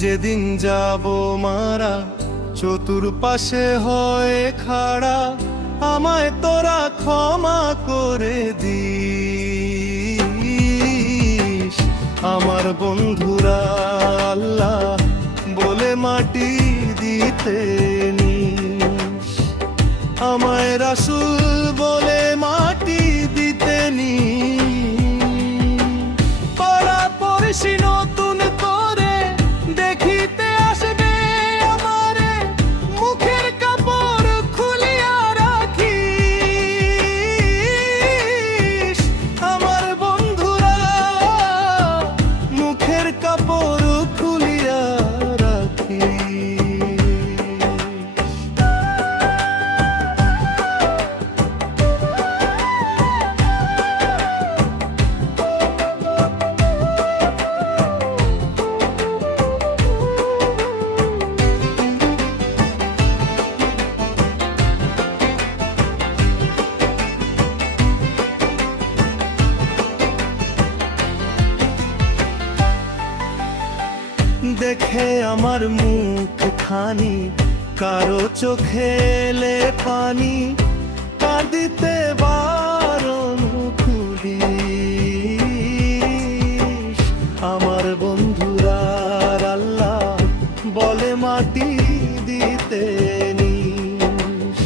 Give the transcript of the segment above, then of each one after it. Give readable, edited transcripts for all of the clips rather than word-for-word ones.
যেদিন যাব মারা চতুর্পাশে হয়ে খাড়া, আমায় তোরা ক্ষমা করে দিস। আমার বন্ধুরা আল্লাহ বলে মাটি দিতে নিস, আমায় রাসূল বলে মাটি দিতে নিস। পাড়া পড়শি নতুন করে দেখিতে আসবে আমারে, মুখের কাপড় খুলিয়া রাখিস। আমার বন্ধুরা মুখের কাপড় খুলিয়া রাখিস। দেখে আমার মুখ খানি কারো চোখে এলে পানি, কাঁদিতে বারণ খুলিস। আমার বন্ধুরা আল্লাহ বলে মাটি দিতে নিস।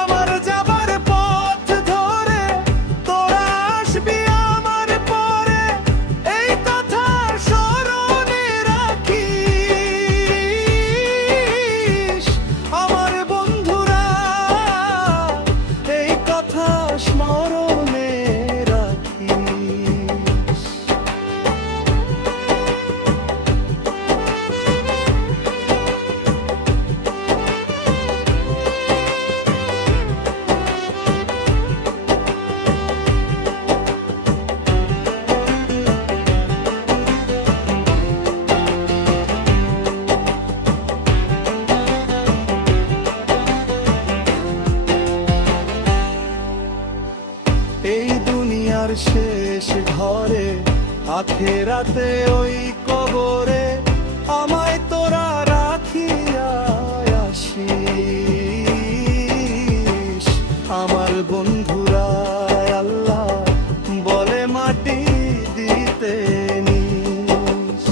আমার যাবার পথ ধরে তোরা আসবি আমার পরে, এই কথা স্মরণে রাখিস। আমার বন্ধুরা এই কথা স্মরণে রাখিস। এই দুনিয়ার শেষ ঘরে আখেরাতে ওই কবরে, আমায় তোরা রাখিয়া আসিস। আমার বন্ধুরা আল্লাহ বলে মাটি দিতে নিস।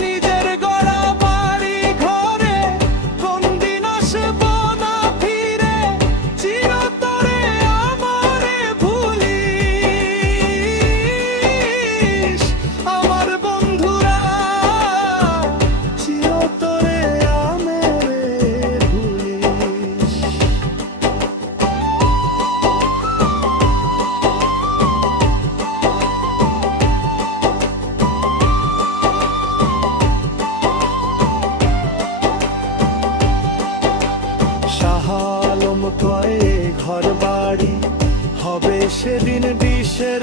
নিজের গড়া বাড়ি ঘরে কোনদিন আসবো না ফিরে, চিরতরে আমারে ভুলিস। আমার বন্ধুরা চিরতরে আমারে ভুলিস। শাহ আলম কয়ে ঘর বাড়ি হবে সেদিন বিষের